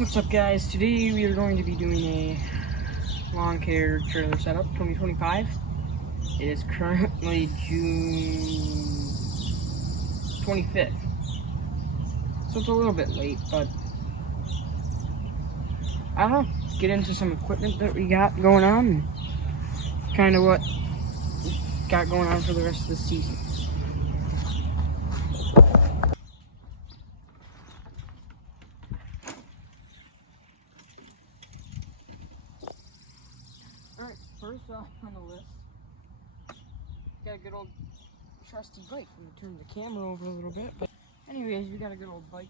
What's up, guys? Today we are going to be doing a lawn care trailer setup 2025. It is currently June 25th, so it's a little bit late, but I don't know. Let's get into some equipment that we got going on and kind of what we got going on for the rest of the season. Alright, first off on the list, got a good old trusty bike. I'm gonna turn the camera over a little bit, but anyways, we got a good old bike,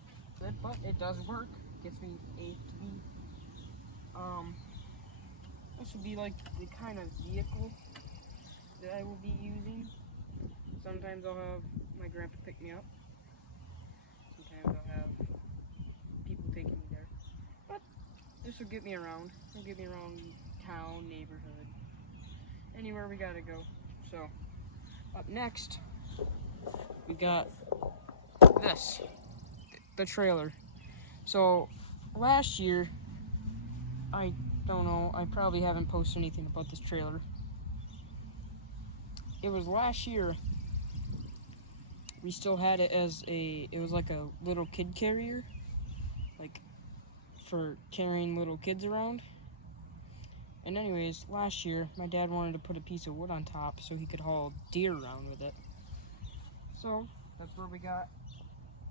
but it does work. Gets me A to B. This will be like the kind of vehicle that I will be using. Sometimes I'll have my grandpa pick me up. Sometimes I'll have people taking me there. But this will get me around. It'll get me around town, neighborhood, anywhere we gotta go. So, up next, we got this, the trailer. So, last year, I don't know, I probably haven't posted anything about this trailer. It was last year, we still had it as it was like a little kid carrier, like for carrying little kids around. And anyways, last year, my dad wanted to put a piece of wood on top so he could haul deer around with it. So, that's where we got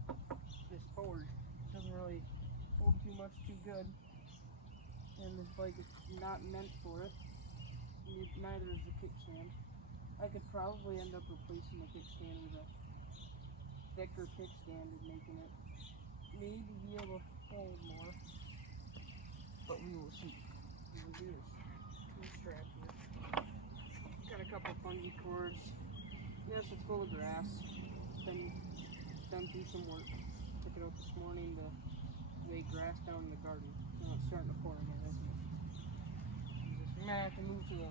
this forward. Doesn't really hold too much too good. And this bike is not meant for it. Neither is the kickstand. I could probably end up replacing the kickstand with a thicker kickstand and making it maybe be able to hold more. But we will see. We will do this. Strap here. Got a couple bungee cords. Yes, it's full of grass. It's been done through some work. Took it out this morning to lay grass down in the garden. Now it's starting to pour in there, isn't it? We might have to move to the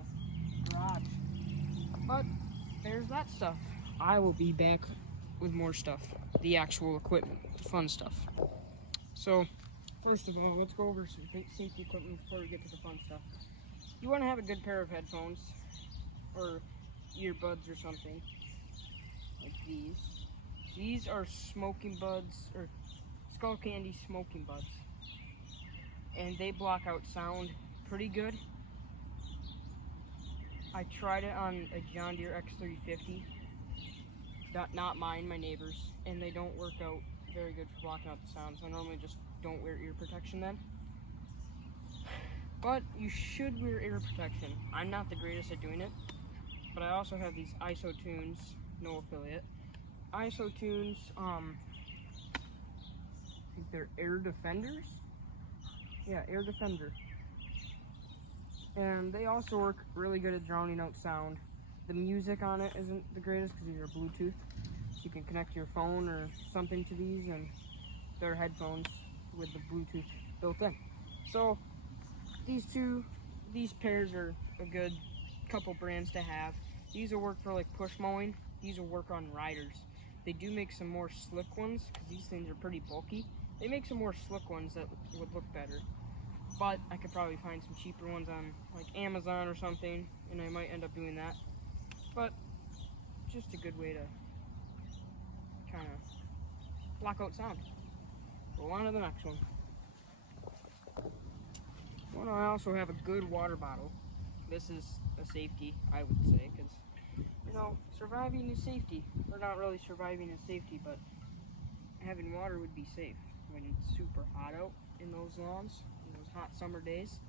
garage. But there's that stuff. I will be back with more stuff. The actual equipment. Fun stuff. So, first of all, let's go over some safety equipment before we get to the fun stuff. You want to have a good pair of headphones or earbuds or something like these. These are smoking buds or Skull Candy smoking buds, and they block out sound pretty good. I tried it on a John Deere X350, not mine, my neighbor's, and they don't work out very good for blocking out the sound, so I normally just don't wear ear protection then. But you should wear ear protection. I'm not the greatest at doing it, but I also have these IsoTunes, no affiliate. IsoTunes, I think they're Air Defenders? Yeah, Air Defender. And they also work really good at drowning out sound. The music on it isn't the greatest because these are Bluetooth. So you can connect your phone or something to these, and they're headphones with the Bluetooth built in. So these pairs are a good couple brands to have. These will work for like push mowing. These will work on riders. They do make some more slick ones because these things are pretty bulky. They make some more slick ones that would look better. But I could probably find some cheaper ones on like Amazon or something, and I might end up doing that. But just a good way to kind of block out sound. Go on to the next one. Well, I also have a good water bottle. This is a safety, I would say, because, you know, surviving is safety. Or not really surviving is safety, but having water would be safe when it's super hot out in those lawns, in those hot summer days.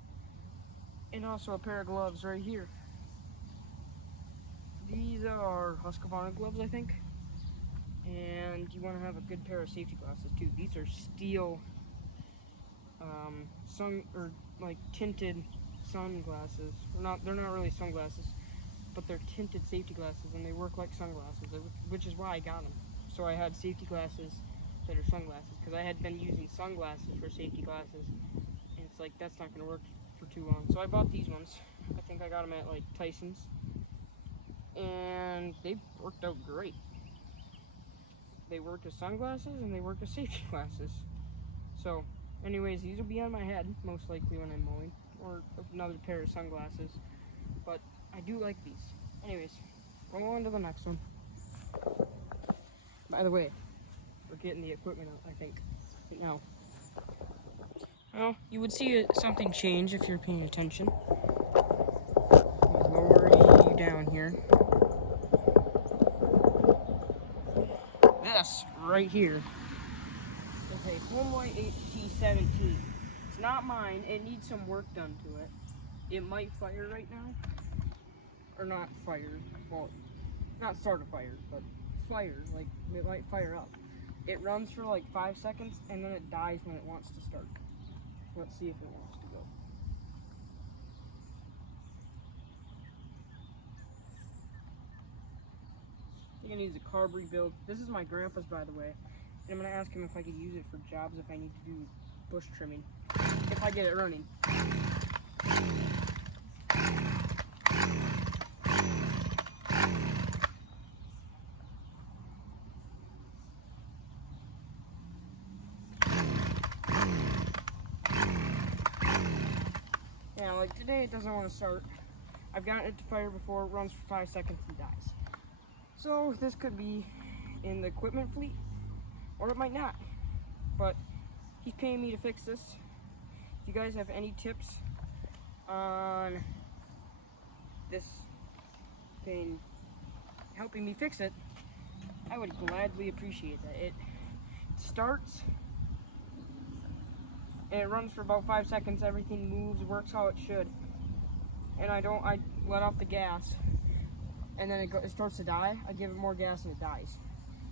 And also a pair of gloves right here. These are Husqvarna gloves, I think. And you want to have a good pair of safety glasses too. These are steel, tinted sunglasses. They're not really sunglasses, but they're tinted safety glasses, and they work like sunglasses, which is why I got them. So I had safety glasses that are sunglasses, because I had been using sunglasses for safety glasses, and it's like, that's not going to work for too long. So I bought these ones. I think I got them at like Tyson's, and they worked out great. They work as sunglasses and they work as safety glasses. So Anyways, these will be on my head, most likely when I'm mowing, or another pair of sunglasses. But I do like these. Anyways, we'll go on to the next one. By the way, we're getting the equipment out, I think, right now. Well, you would see something change if you're paying attention. Lower you down here. This right here is a Homelight 8T17. It's not mine. It needs some work done to it. It might fire right now. Or not fire. Well, not start a fire, but fire. Like, it might fire up. It runs for like 5 seconds, and then it dies when it wants to start. Let's see if it wants to go. I think it needs a carb rebuild. This is my grandpa's, by the way. And I'm going to ask him if I could use it for jobs if I need to do bush trimming. If I get it running. Yeah, like today it doesn't want to start. I've gotten it to fire before, it runs for 5 seconds and dies. So this could be in the equipment fleet, or it might not. But he's paying me to fix this. If you guys have any tips on this thing helping me fix it, I would gladly appreciate that. It starts and it runs for about 5 seconds, everything moves, works how it should. And I let off the gas, and then it starts to die. I give it more gas and it dies.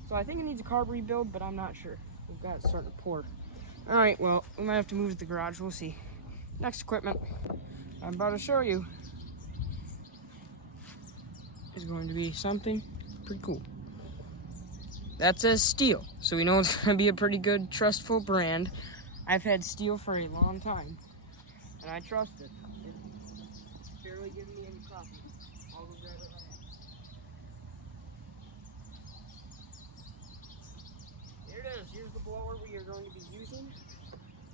So I think it needs a carb rebuild, but I'm not sure. We've got it starting to pour. Alright, well, we might have to move to the garage, we'll see. Next equipment I'm about to show you is going to be something pretty cool. That says Stihl, so we know it's going to be a pretty good, trustful brand. I've had Stihl for a long time, and I trust it. It's barely giving me any profit. All the grab it I have. Here it is. Here's the blower we are going to be using.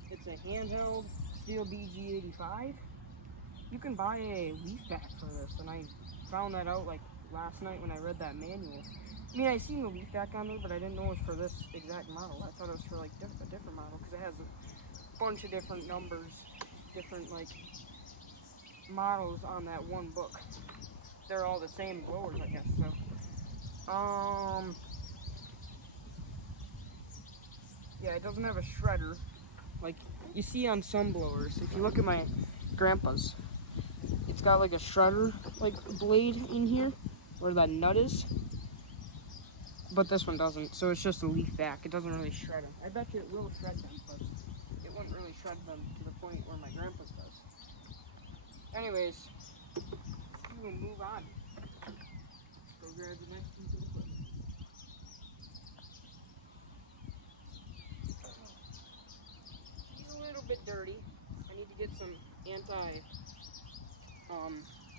It's a handheld Stihl BG85. You can buy a leaf vac for this, and I found that out like last night when I read that manual. I mean, I seen the leaf vac on there, but I didn't know it was for this exact model. I thought it was for like a different model, because it has a bunch of different numbers, different like models on that one book. They're all the same blowers, I guess. So, yeah, it doesn't have a shredder like you see on some blowers. If you look at my grandpa's, it's got like a shredder like blade in here where that nut is. But this one doesn't, so it's just a leaf vac. It doesn't really shred them. I bet you it will shred them, but it wouldn't really shred them to the point where my grandpa's does. Anyways, we will move on. Let's go grab the next piece of equipment. He's a little bit dirty. I need to get some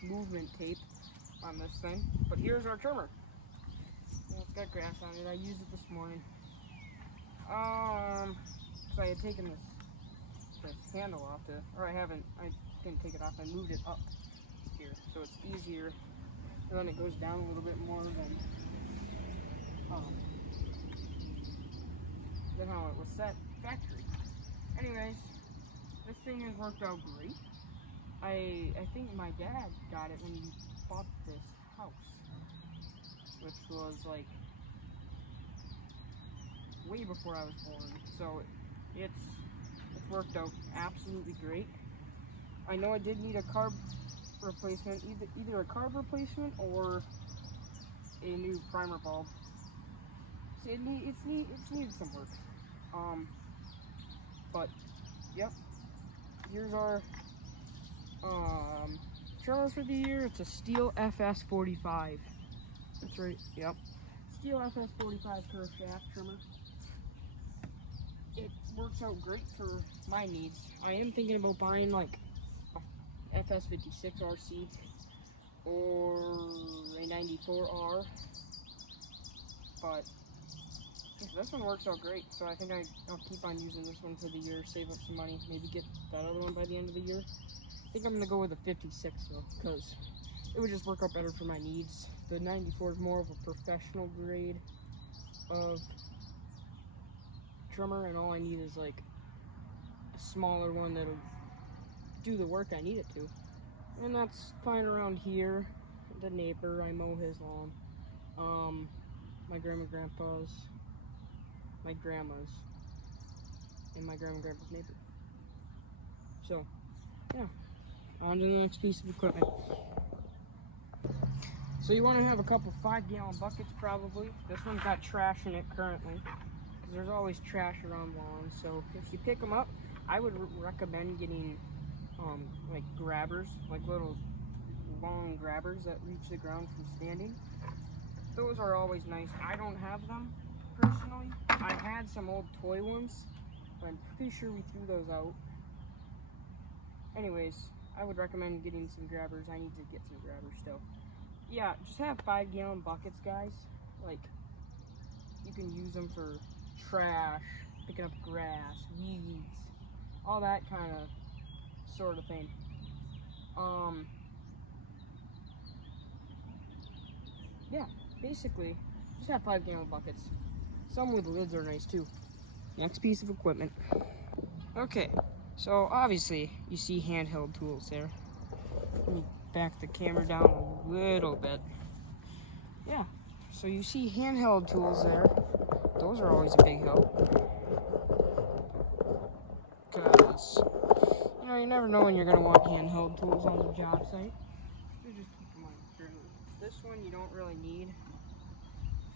movement tape on this thing. But here's our trimmer. Yeah, it's got grass on it. I used it this morning. Because I had taken this handle off I didn't take it off. I moved it up here, so it's easier. And then it goes down a little bit more than how it was set factory. Anyways, this thing has worked out great. I think my dad got it when he bought this house, which was like way before I was born. So it's worked out absolutely great. I know I did need a carb replacement, either a carb replacement or a new primer bulb. So it's needed some work. But yep, here's our trimmer for the year. It's a Stihl FS45. That's right. Yep, Stihl FS45 curved shaft trimmer. It works out great for my needs. I am thinking about buying like a FS56 RC or a 94R, but this one works out great, so I think I'll keep on using this one for the year, save up some money, maybe get that other one by the end of the year. I think I'm going to go with a 56 though, because it would just work out better for my needs. The 94 is more of a professional grade of trimmer, and all I need is like a smaller one that'll do the work I need it to. And that's fine around here. The neighbor, I mow his lawn. My grandma and grandpa's, my grandma's, and my grandma and grandpa's neighbor. So, yeah, on to the next piece of equipment. So you want to have a couple 5-gallon buckets probably. This one's got trash in it currently, because there's always trash around lawns. So if you pick them up, I would recommend getting like grabbers, like little long grabbers that reach the ground from standing. Those are always nice. I don't have them personally. I had some old toy ones, but I'm pretty sure we threw those out. Anyways, I would recommend getting some grabbers. I need to get some grabbers still. Yeah, just have 5-gallon buckets, guys. Like, you can use them for trash, picking up grass, weeds, all that kind of sort of thing. Yeah, basically, just have 5-gallon buckets. Some with lids are nice too. Next piece of equipment. Okay, so obviously you see handheld tools there. Let me back the camera down a little bit. Yeah, so you see handheld tools there. Those are always a big help. Because, you know, you never know when you're going to want handheld tools on the job site. So just keep in mind. This one you don't really need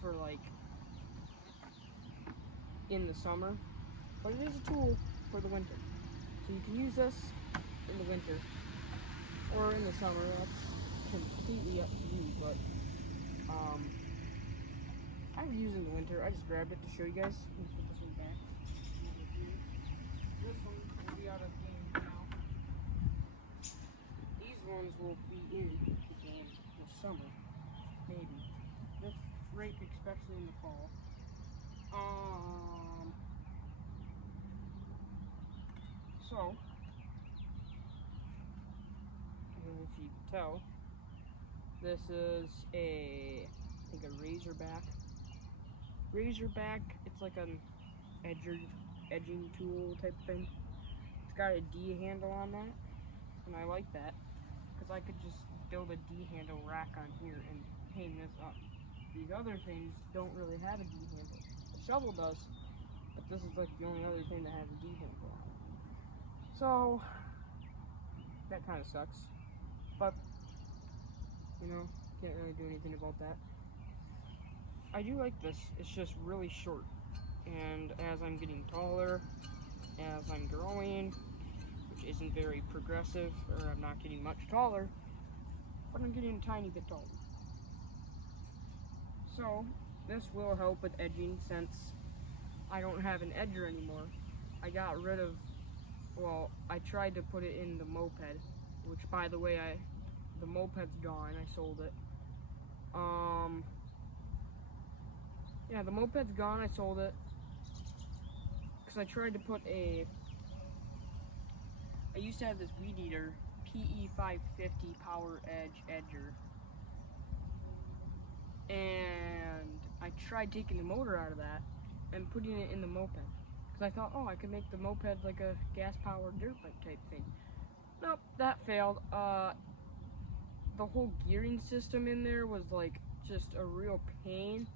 for like in the summer, but it is a tool for the winter. So you can use this in the winter or in the summer. That's completely up to you, but I would use it in the winter. I just grabbed it to show you guys. Let me put this one back. This one will be out of game now. These ones will be in the game this summer, maybe. This rake, especially in the fall. So, I don't know if you can tell, this is I think a Razorback. It's like an edging tool type thing. It's got a D handle on that, and I like that, because I could just build a D handle rack on here and hang this up. These other things don't really have a D handle. The shovel does, but this is like the only other thing that has a D handle on it. So, that kind of sucks. But, you know, can't really do anything about that. I do like this. It's just really short. And as I'm getting taller, as I'm growing, which isn't very progressive, or I'm not getting much taller, but I'm getting a tiny bit taller. So, this will help with edging since I don't have an edger anymore. I got rid of, well, I tried to put it in the moped, which by the way, the moped's gone, I sold it. Yeah, the moped's gone, I sold it. Because I tried to put I used to have this Weed Eater PE550 Power Edge Edger. And I tried taking the motor out of that and putting it in the moped. Because I thought, oh, I could make the moped like a gas-powered dirt bike type thing. Nope, that failed. The whole gearing system in there was like just a real pain.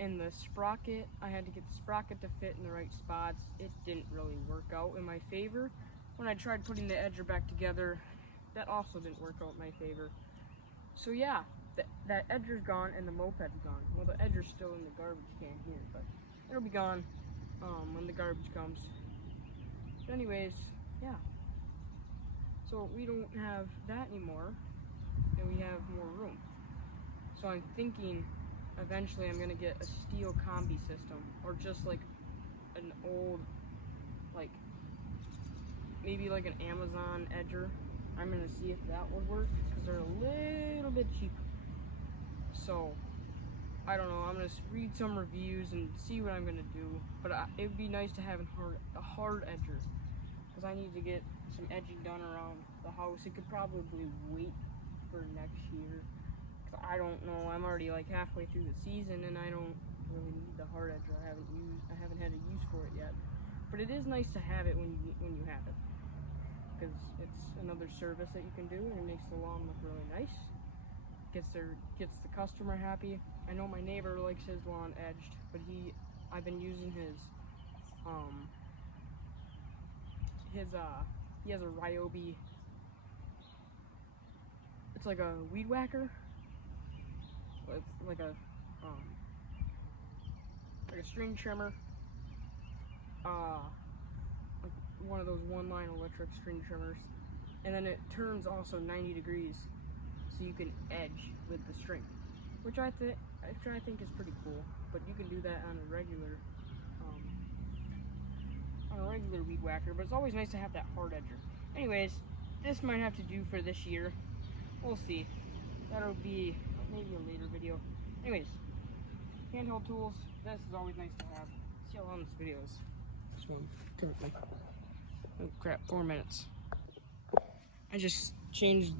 And the sprocket, I had to get the sprocket to fit in the right spots. It didn't really work out in my favor. When I tried putting the edger back together, that also didn't work out in my favor. So yeah, that edger's gone and the moped's gone. Well, the edger's still in the garbage can here, but it'll be gone when the garbage comes. But anyways, yeah. So we don't have that anymore, and we have more room. So I'm thinking eventually I'm gonna get a steel combi system, or just like an old, like maybe like an Amazon edger. I'm gonna see if that will work, because they're a little bit cheaper. So I don't know, I'm gonna read some reviews and see what I'm gonna do. But it would be nice to have a hard edger, because I need to get some edging done around the house. It could probably wait for next year, because I don't know, I'm already like halfway through the season and I don't really need the hard edger. I haven't had a use for it yet. But it is nice to have it when you have it, because it's another service that you can do, and it makes the lawn look really nice. Gets the customer happy. I know my neighbor likes his lawn edged, but I've been using his he has a Ryobi. It's like a weed whacker. It's like a string trimmer. Like one of those one-line electric string trimmers, and then it turns also 90 degrees, so you can edge with the string, which I think is pretty cool. But you can do that on a regular weed whacker. But it's always nice to have that hard edger. Anyways, this might have to do for this year. We'll see. That'll be maybe a later video. Anyways, handheld tools. This is always nice to have. See how long this video is. This one currently. Oh crap, 4 minutes. I just changed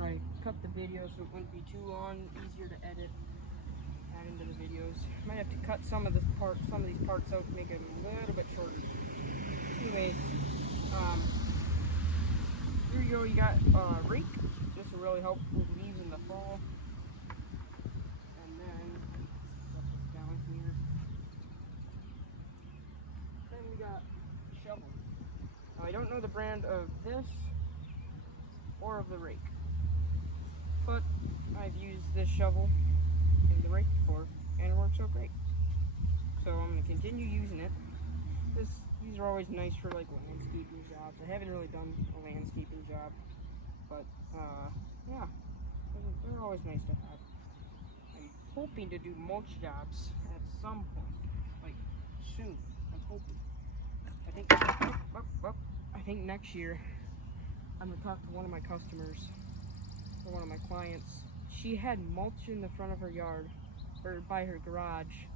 I cut the video so it wouldn't be too long, easier to edit, add into the videos. Might have to cut some of these parts out to make it a little bit shorter. Anyways, here you go. You got a rake. This will really help with leaves in the fall. And then set this down here. Then we got a shovel. Now I don't know the brand of this or of the rake, but I've used this shovel and the rake before, and it works out great. So I'm going to continue using it. These are always nice for like landscaping jobs. I haven't really done a landscaping job, but yeah, they're always nice to have. I'm hoping to do mulch jobs at some point, like soon. I'm hoping. I think next year I'm gonna talk to one of my customers, or one of my clients. She had mulch in the front of her yard, or by her garage,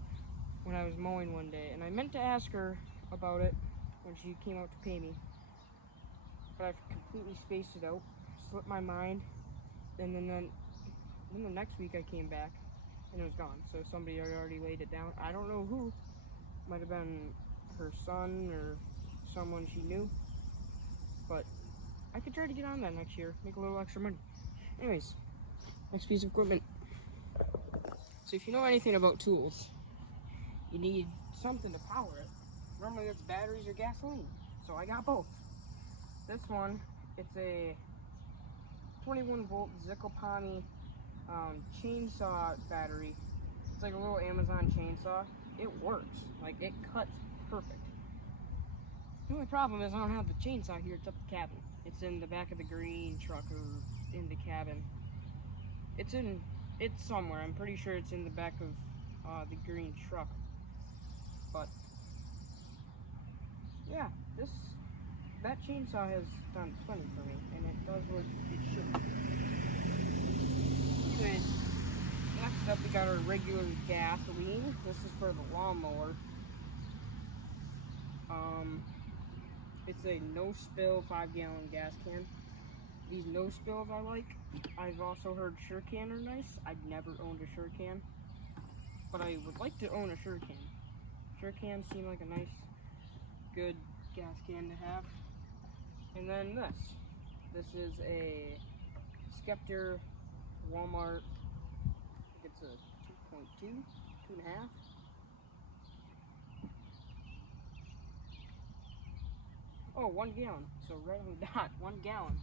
when I was mowing one day, and I meant to ask her about it when she came out to pay me, but I've completely spaced it out, slipped my mind, and then the next week I came back and it was gone. So somebody had already laid it down. I don't know who. Might have been her son or someone she knew, but I could try to get on that next year, make a little extra money. Anyways, next piece of equipment. So if you know anything about tools, you need something to power it. Normally it's batteries or gasoline, so I got both. This one, it's a 21 volt Zicopani chainsaw battery. It's like a little Amazon chainsaw. It works, like it cuts perfect. The only problem is I don't have the chainsaw here. It's up the cabin. It's in the back of the green truck, or in the cabin. It's somewhere. I'm pretty sure it's in the back of the green truck. But yeah, that chainsaw has done plenty for me, and it does what it should. Anyways, next up we got our regular gasoline. This is for the lawnmower. It's a no-spill 5-gallon gas can. These no-spills I like. I've also heard Shurcan are nice. I've never owned a Shurcan, but I would like to own a Shurcan. Shurcans seem like a nice, good gas can to have. And then this is a Scepter Walmart. I think it's a 2.2, 2.5. Oh, 1 gallon. So right on the dot, 1 gallon.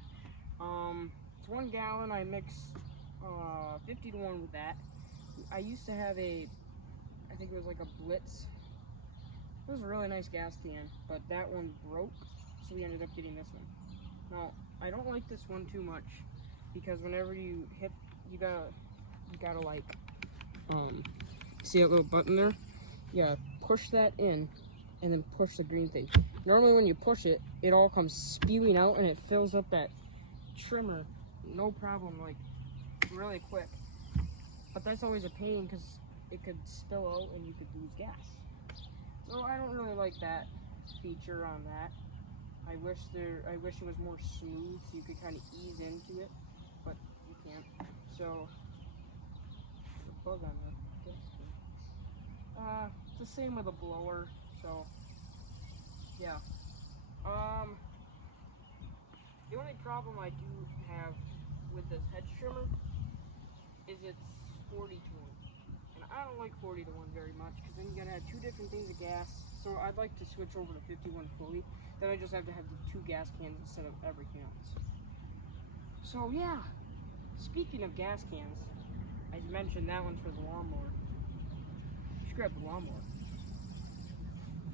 It's 1 gallon. I mix 50 to 1 with that. I used to have I think it was like a Blitz. It was a really nice gas can, but that one broke, so we ended up getting this one. Now, I don't like this one too much, because whenever you hit, you gotta like, see that little button there? You gotta push that in, and then push the green thing. Normally when you push it, it all comes spewing out, and it fills up that trimmer, no problem, like, really quick. But that's always a pain, because it could spill out and you could lose gas. So I don't really like that feature on that. I wish it was more smooth so you could kind of ease into it, but you can't. So there's a bug on the gas can. It's the same with a blower. So yeah. The only problem I do have with this hedge trimmer is it's 40 to 1. And I don't like 40 to 1 very much because then you gotta have two different things of gas. So I'd like to switch over to 51 fully. Then I just have to have the two gas cans instead of everything else. So yeah, speaking of gas cans, I mentioned that one's for the lawnmower. You should grab the lawnmower.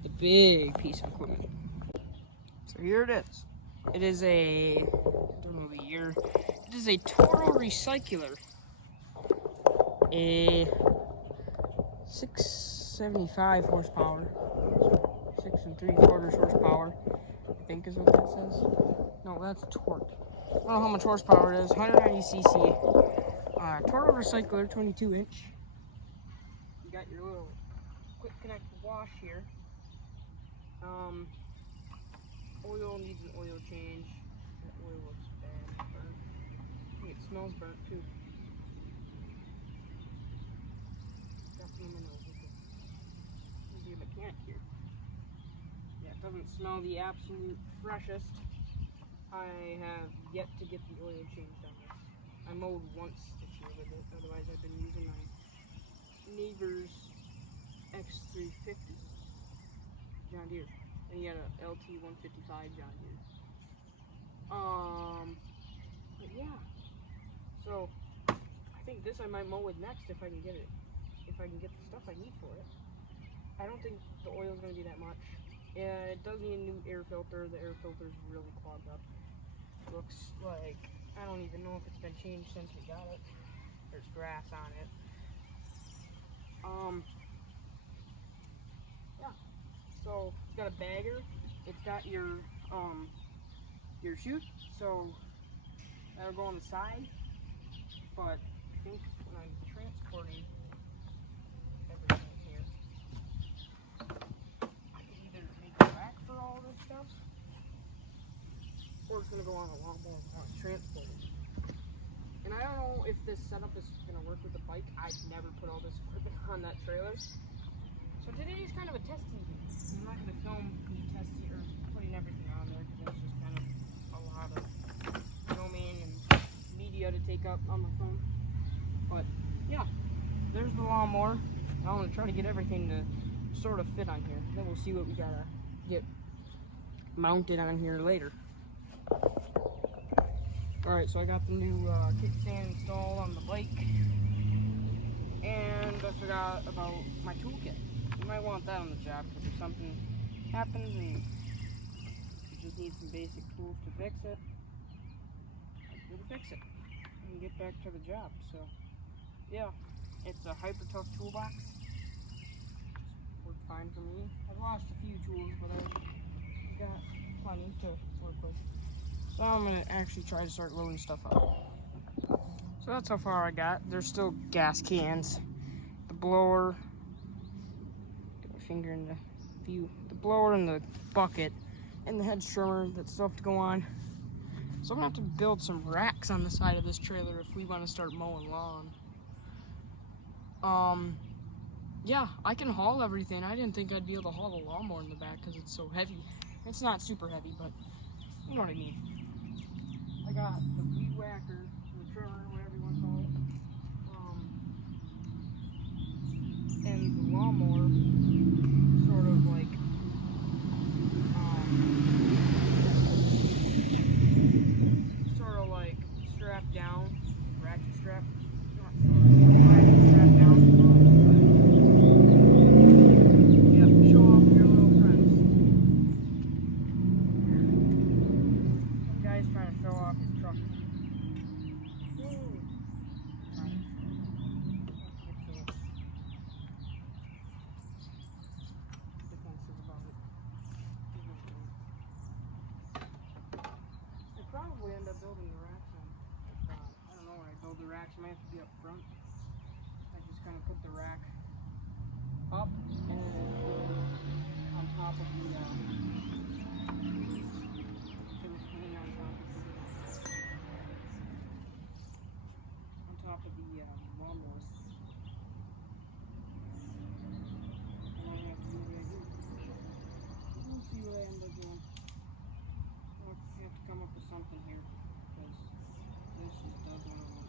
The big piece of equipment. So here it is. It is a, don't know the year, it is a Toro Recycler. A 675 horsepower, 6 3/4 horsepower, I think is what that says. No, that's torque. I don't know how much horsepower it is, 190 cc. Toro Recycler, 22 inch. You got your little quick connect wash here. Oil needs an oil change. The oil looks bad, burnt. I think it smells burnt too. Got some in my nose. Be a mechanic here. Yeah, it doesn't smell the absolute freshest. I have yet to get the oil changed on this. I mowed once this year with it, otherwise I've been using my neighbor's X350 John Deere. And he had a LT 155 John Deere. But yeah. So I think this I might mow with next if I can get it. If I can get the stuff I need for it. I don't think the oil is going to be that much. Yeah, it does need a new air filter. The air filter is really clogged up. Looks like, I don't even know if it's been changed since we got it. There's grass on it. Yeah. So it's got a bagger. It's got your chute. So that'll go on the side. But I think when I'm transporting everything here, I can either make a rack for all this stuff, or it's going to go on a lawnmower while I'm transporting. And I don't know if this setup is going to work with the bike. I've never put all this equipment on that trailer. So today is kind of a testing day. I'm not going to film me testing or putting everything on there because that's just kind of a lot of filming and media to take up on my phone. But yeah, there's the lawnmower. I want to try to get everything to sort of fit on here. Then we'll see what we gotta get mounted on here later. Alright, so I got the new kickstand installed on the bike. And I forgot about my toolkit. You might want that on the job because if something happens and you just need some basic tools to fix it, I'll be able to fix it and get back to the job. So yeah, it's a Hyper Tough toolbox. Worked fine for me. I've lost a few tools, but I've got plenty to work with. So I'm gonna actually try to start loading stuff up. So that's how far I got. There's still gas cans, the blower, get my finger in the view, the blower and the bucket, and the hedge trimmer, that stuff to go on. So I'm gonna have to build some racks on the side of this trailer if we want to start mowing lawn. Yeah, I can haul everything. I didn't think I'd be able to haul the lawnmower in the back because it's so heavy. It's not super heavy, but you know what I mean. I got the weed whacker, the trimmer, whatever you want to call it, and the lawnmower sort of like strapped down, ratchet strap, not ratchet strap down. Yep, show off your little friends. Some guy's trying to show off his truck. Probably end up building the racks on. I don't know where I build the racks. I might have to be up front. I just kind of put the rack up and then we'll put it on top of the, it was putting on top of the, lawnmower. And I have to do what I do. We'll see what I end up doing. I'll have to come up with something here, because this just does not work.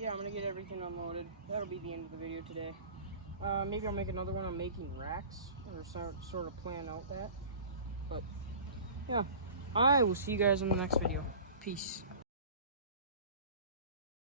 Yeah, I'm gonna get everything unloaded. That'll be the end of the video today. Maybe I'll make another one on making racks, or sort of plan out that. But yeah, I will see you guys in the next video. Peace.